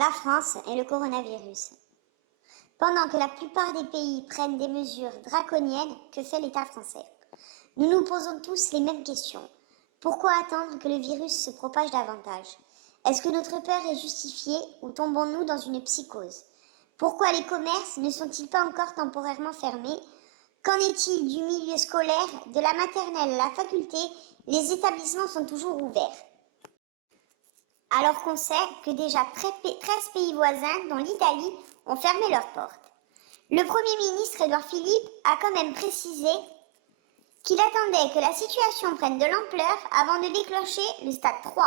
La France et le coronavirus. Pendant que la plupart des pays prennent des mesures draconiennes, que fait l'État français? Nous nous posons tous les mêmes questions. Pourquoi attendre que le virus se propage davantage? Est-ce que notre peur est justifiée ou tombons-nous dans une psychose? Pourquoi les commerces ne sont-ils pas encore temporairement fermés? Qu'en est-il du milieu scolaire, de la maternelle à la faculté? Les établissements sont toujours ouverts. Alors qu'on sait que déjà 13 pays voisins, dont l'Italie, ont fermé leurs portes. Le Premier ministre Édouard Philippe a quand même précisé qu'il attendait que la situation prenne de l'ampleur avant de déclencher le stade 3.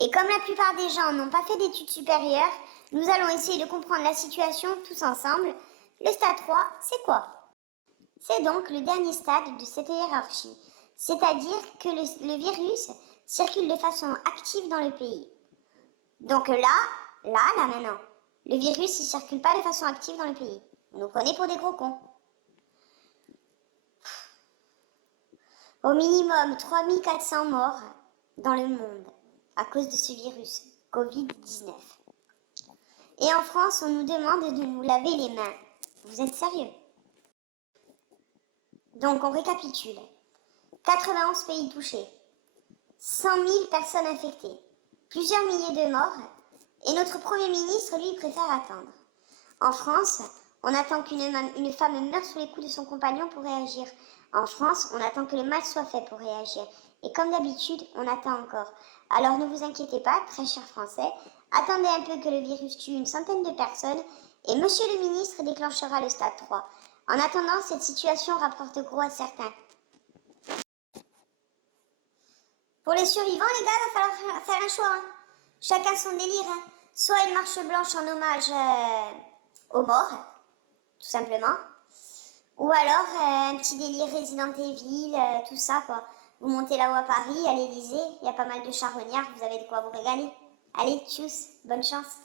Et comme la plupart des gens n'ont pas fait d'études supérieures, nous allons essayer de comprendre la situation tous ensemble. Le stade 3, c'est quoi? C'est donc le dernier stade de cette hiérarchie, c'est-à-dire que le virus circule de façon active dans le pays. Donc là maintenant, le virus il circule pas de façon active dans le pays. Vous nous prenez pour des gros cons. Au minimum 3400 morts dans le monde à cause de ce virus, Covid-19. Et en France, on nous demande de nous laver les mains. Vous êtes sérieux? Donc on récapitule. 91 pays touchés, 100 000 personnes infectées, plusieurs milliers de morts, et notre Premier ministre, lui, préfère attendre. En France, on attend qu'une femme meure sous les coups de son compagnon pour réagir. En France, on attend que le mal soit fait pour réagir. Et comme d'habitude, on attend encore. Alors ne vous inquiétez pas, très chers Français, attendez un peu que le virus tue une centaine de personnes et Monsieur le ministre déclenchera le stade 3. En attendant, cette situation rapporte gros à certains. Pour les survivants, les gars, il va falloir faire un choix. Hein. Chacun son délire. Hein. Soit une marche blanche en hommage aux morts, tout simplement. Ou alors un petit délire Resident Evil, tout ça quoi. Vous montez là-haut à Paris, à l'Elysée, il y a pas mal de charognards, vous avez de quoi vous régaler. Allez, tchuss, bonne chance.